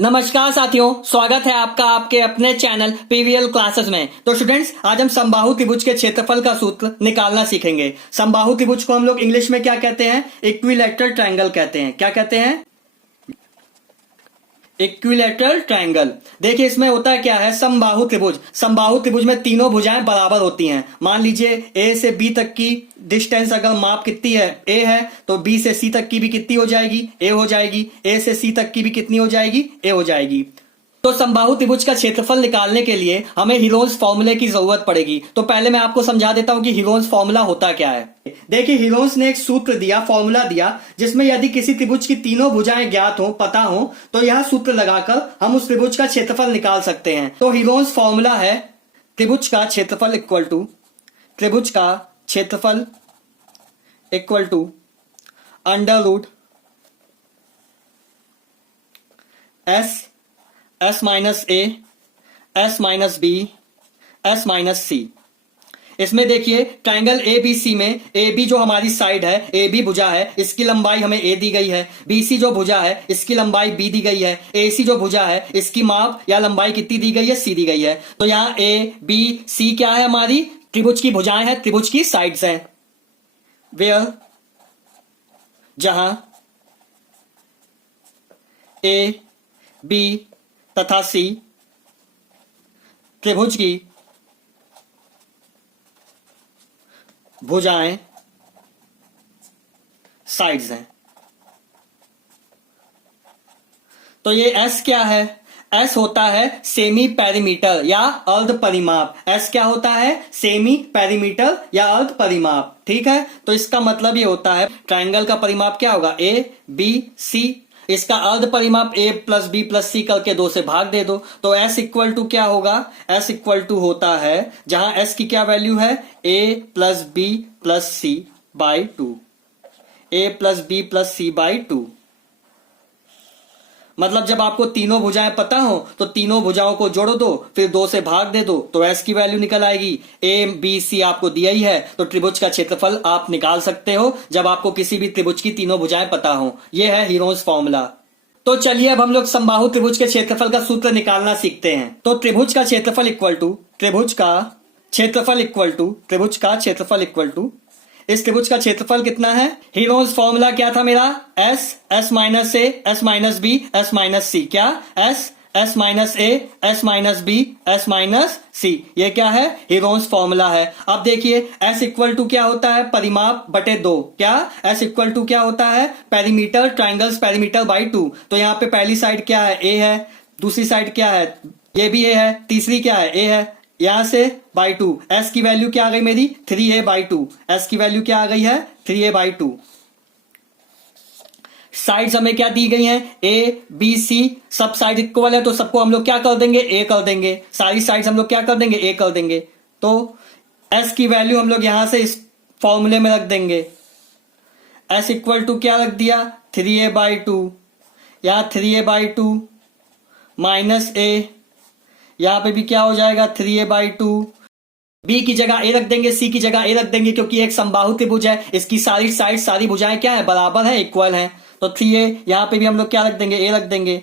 नमस्कार साथियों, स्वागत है आपका आपके अपने चैनल पीवीएल क्लासेस में। तो स्टूडेंट्स, आज हम समबाहु त्रिभुज के क्षेत्रफल का सूत्र निकालना सीखेंगे। समबाहु त्रिभुज को हम लोग इंग्लिश में क्या कहते हैं? इक्विलैटरल ट्रायंगल कहते हैं। क्या कहते हैं? Equilateral triangle. देखिए इसमें होता है क्या है, समबाहु त्रिभुज। समबाहु त्रिभुज में तीनों भुजाएं बराबर होती हैं। मान लीजिए ए से बी तक की डिस्टेंस अगर माप कितनी है, ए है, तो बी से सी तक की भी कितनी हो जाएगी? ए हो जाएगी। ए से सी तक की भी कितनी हो जाएगी? ए हो जाएगी। तो समबाहु त्रिभुज का क्षेत्रफल निकालने के लिए हमें हीरोन्स फॉर्मूले की जरूरत पड़ेगी। तो पहले मैं आपको समझा देता हूं कि हीरोन्स फॉर्मूला होता क्या है। देखिए हीरोन्स ने एक सूत्र दिया, फॉर्मूला दिया, जिसमें यदि किसी त्रिभुज की तीनों भुजाएं ज्ञात हो, पता हो, तो यह सूत्र लगाकर हम उस त्रिभुज का क्षेत्रफल निकाल सकते हैं। तो हीरोन्स फॉर्मूला है त्रिभुज का क्षेत्रफल equal to under root S minus A S minus B S minus C. इसमें देखिए ट्रायंगल ए बी सी में ए बी जो हमारी साइड है, ए बी भुजा है, इसकी लंबाई हमें ए दी गई है। बी सी जो भुजा है, इसकी लंबाई बी दी गई है। ए सी जो भुजा है, इसकी माप या लंबाई कितनी दी गई है? सी दी गई है। तो यहाँ ए बी सी क्या है? हमारी त्रिभुज की भुजाएं हैं, त्रिभुज की साइड्स हैं। वेयर जहां ए बी तथा सी त्रिभुज की भुजाएं साइड्स हैं। तो ये एस क्या है? एस होता है सेमी पेरीमीटर या अर्ध परिमाप। एस क्या होता है? सेमी पेरीमीटर या अर्ध परिमाप। ठीक है, तो इसका मतलब ये होता है ट्रायंगल का परिमाप क्या होगा? A B C. इसका अर्ध परिमाप a plus B plus C करके 2 से भाग दे दो। तो s इक्वल टू क्या होगा? s इक्वल टू होता है, जहां s की क्या वैल्यू है? a plus B plus C by 2। a plus B plus C by 2। मतलब जब आपको तीनों भुजाएं पता हो तो तीनों भुजाओं को जोड़ दो, फिर 2 से भाग दे दो, तो s की वैल्यू निकल आएगी। a b c आपको दिया ही है, तो त्रिभुज का क्षेत्रफल आप निकाल सकते हो जब आपको किसी भी त्रिभुज की तीनों भुजाएं पता हो। यह है हीरोन्स फॉर्मूला। तो चलिए अब हम लोग समबाहु त्रिभुज के क्षेत्रफल का सूत्र निकालना सीखते हैं। तो त्रिभुज का क्षेत्रफल इक्वल टू इस त्रिभुज का क्षेत्रफल कितना है? हीरोन्स फॉर्मूला क्या था मेरा? S minus A S minus B S minus C. क्या? S minus A S minus B S minus C. ये क्या है? हीरोन्स फॉर्मूला है। अब देखिए एस इक्वल टू क्या होता है? परिमाप बटे 2। क्या? एस इक्वल टू क्या होता है? Perimeter, triangles perimeter by 2। तो यहाँ पे पहली साइड क्या है? ए है। दूसरी साइड क्या है? ये भी ए है। तीसरी क्या है? ए है। यहां से बाई 2। एस की वैल्यू क्या आ गई मेरी? 3a by 2। एस की वैल्यू क्या आ गई है? 3a by 2। साइड्स हमें क्या दी गई हैं? A B C. सब साइड इक्वल है तो सबको हम लोग क्या कर देंगे? ए कर देंगे। सारी साइड्स हम लोग क्या कर देंगे? ए कर देंगे। तो एस की वैल्यू हम लोग यहां से इस फॉर्मूले में रख देंगे। एस इक्वल टू क्या रख दिया? 3a by 2। यहां 3a बाई 2 माइनस ए, यहां पे भी क्या हो जाएगा? 3a by 2। बी की जगह ए रख देंगे, सी की जगह ए रख देंगे, क्योंकि एक समबाहु त्रिभुज है, इसकी सारी साइड सारी भुजाएं क्या है? बराबर है, इक्वल हैं। तो 3a यहां पे भी हम लोग क्या रख देंगे? ए रख देंगे।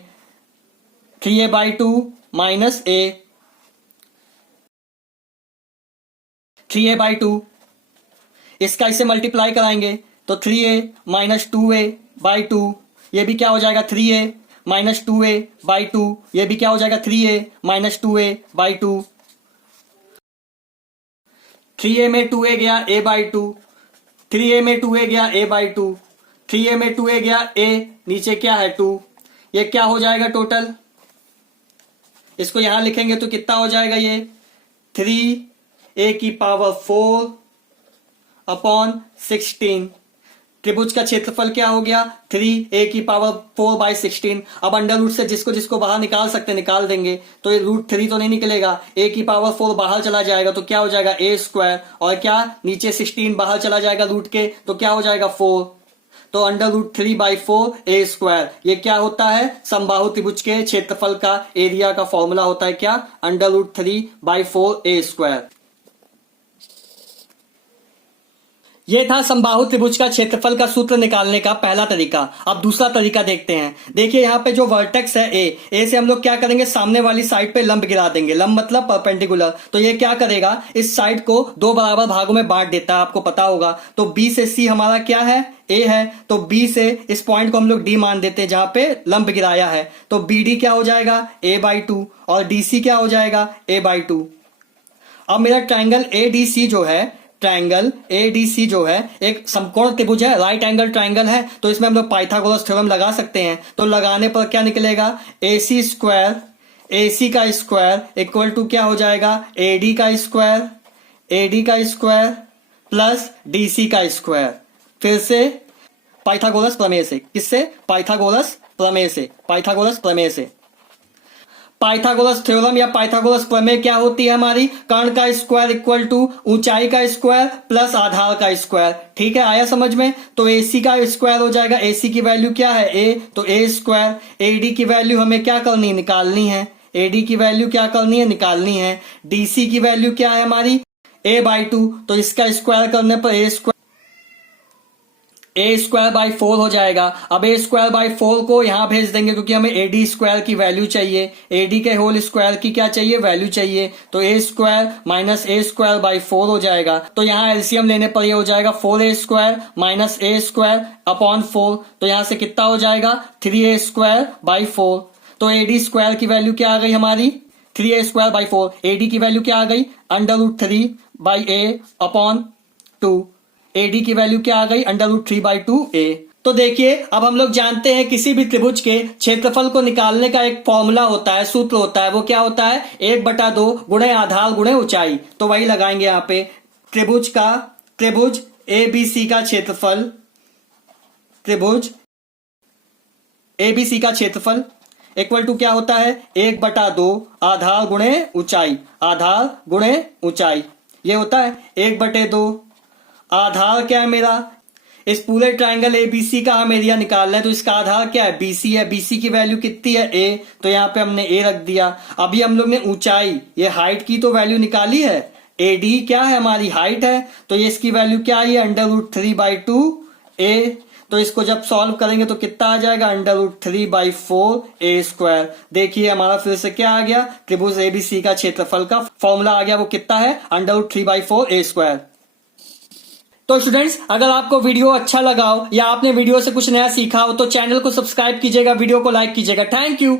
3a by 2 minus A, 3a by 2, इसका इससे मल्टीप्लाई कराएंगे तो 3a माइनस 2a बाई 2। ये भी क्या हो जाएगा? 3a minus 2a by 2। ये भी क्या हो जाएगा? 3a minus 2a by 2। 3a में 2a गया, a बाई 2। 3a में 2a गया, a बाई 2। 3a में 2a गया, a नीचे क्या है? 2। ये क्या हो जाएगा टोटल? इसको यहां लिखेंगे तो कितना हो जाएगा? ये 3a की पावर 4 अपॉन 16। त्रिभुज का क्षेत्रफल क्या हो गया? 3a की पावर 4 बाई 16। अब अंडर रूट से जिसको जिसको बाहर निकाल सकते निकाल देंगे, तो ये रूट 3 तो नहीं निकलेगा। a की पावर 4 बाहर चला जाएगा तो क्या हो जाएगा? a square. और क्या? नीचे 16 बाहर चला जाएगा रूट के, तो क्या हो जाएगा? 4। तो under root 3 by 4 a square. ये क्या होता है? समबाहु त्रिभुज के क्षेत्रफल का एरिया का फॉर्मूला होता है क्या? Under root 3 by 4 a square. ये था समबाहु त्रिभुज का क्षेत्रफल का सूत्र निकालने का पहला तरीका। अब दूसरा तरीका देखते हैं। देखिए यहाँ पे जो वर्टेक्स है ए से हम लोग क्या करेंगे, सामने वाली साइड पे लंब गिरा देंगे। लंब मतलब परपेंडिकुलर। तो ये क्या करेगा, इस साइड को दो बराबर भागों में बांट देता है, आपको पता होगा। तो बी से सी हमारा क्या है, ए है। तो बी से इस पॉइंट को हम लोग डी मान देते हैं जहां पे लंब गिराया है। तो बी डी क्या हो जाएगा, a/2 और डी सी क्या हो जाएगा, a/2। अब मेरा ट्राइंगल एडीसी जो है, ट्राइंगल एडीसी जो है एक समकोण त्रिभुज है, राइट एंगल ट्राइंगल है। तो इसमें हम लोग पाइथागोरस थ्योरम लगा सकते हैं। तो लगाने पर क्या निकलेगा, AC स्क्वायर, AC का स्क्वायर इक्वल टू क्या हो जाएगा, AD का स्क्वायर, AD का स्क्वायर प्लस DC का स्क्वायर। फिर से पाइथागोरस प्रमेय से, किससे, पाइथागोरस प्रमेय से, पाइथागोरस प्रमेय से। पाइथागोरस थ्योरम या पाइथागोरस प्रमेय क्या होती है हमारी, कर्ण का स्क्वायर इक्वल टू ऊंचाई का स्क्वायर प्लस आधार का स्क्वायर। ठीक है, आया समझ में। तो AC का स्क्वायर हो जाएगा, AC की वैल्यू क्या है, A, तो A स्क्वायर। AD की वैल्यू हमें क्या करनी, निकालनी है। AD की वैल्यू क्या करनी है, निकालनी है। DC की वैल्यू क्या है हमारी, a/2। तो इसका स्क्वायर करने पर a²/4 हो जाएगा। अब a²/4 को यहां भेज देंगे क्योंकि हमें AD स्क्वायर की वैल्यू चाहिए, AD के होल स्क्वायर की क्या चाहिए, वैल्यू चाहिए। तो a² माइनस a²/4 हो जाएगा। तो यहां एलसीएम लेने पर ये हो जाएगा 4a² माइनस a² अपॉन 4। तो यहां से कितना हो जाएगा, 3a²/4। तो AD स्क्वायर की वैल्यू क्या आ गई हमारी, 3a²/4। AD की वैल्यू क्या आ गई, √3/a अपॉन 2। AD की वैल्यू क्या आ गई, √3/2a। तो देखिए अब हम लोग जानते हैं किसी भी त्रिभुज के क्षेत्रफल को निकालने का एक फॉर्मूला होता है, सूत्र होता है। वो क्या होता है, 1/2 गुणे आधार गुणे ऊंचाई। तो वही लगाएंगे यहाँ पे। त्रिभुज ABC का क्षेत्रफल, त्रिभुज ABC का क्षेत्रफल इक्वल टू क्या होता है, 1/2 आधार गुणे ऊंचाई, आधार गुणे ऊंचाई। ये होता है 1/2। आधार क्या है मेरा, इस पूरे ट्राइंगल ABC का हम एरिया निकालना है। तो इसका आधार क्या है, BC है। BC की वैल्यू कितनी है, A। तो यहाँ पे हमने A रख दिया। अभी हम लोग ने ऊंचाई, ये हाइट की तो वैल्यू निकाली है। AD क्या है, हमारी हाइट है। तो ये इसकी वैल्यू क्या आई है, √3/2a। तो इसको जब सॉल्व करेंगे तो कितना आ जाएगा, √3/4a²। देखिए हमारा फिर से क्या आ गया, त्रिभुज ABC का क्षेत्रफल का फॉर्मूला आ गया। वो कितना है, √3/4a²। तो स्टूडेंट्स, अगर आपको वीडियो अच्छा लगा हो या आपने वीडियो से कुछ नया सीखा हो तो चैनल को सब्सक्राइब कीजिएगा, वीडियो को लाइक कीजिएगा। Thank you.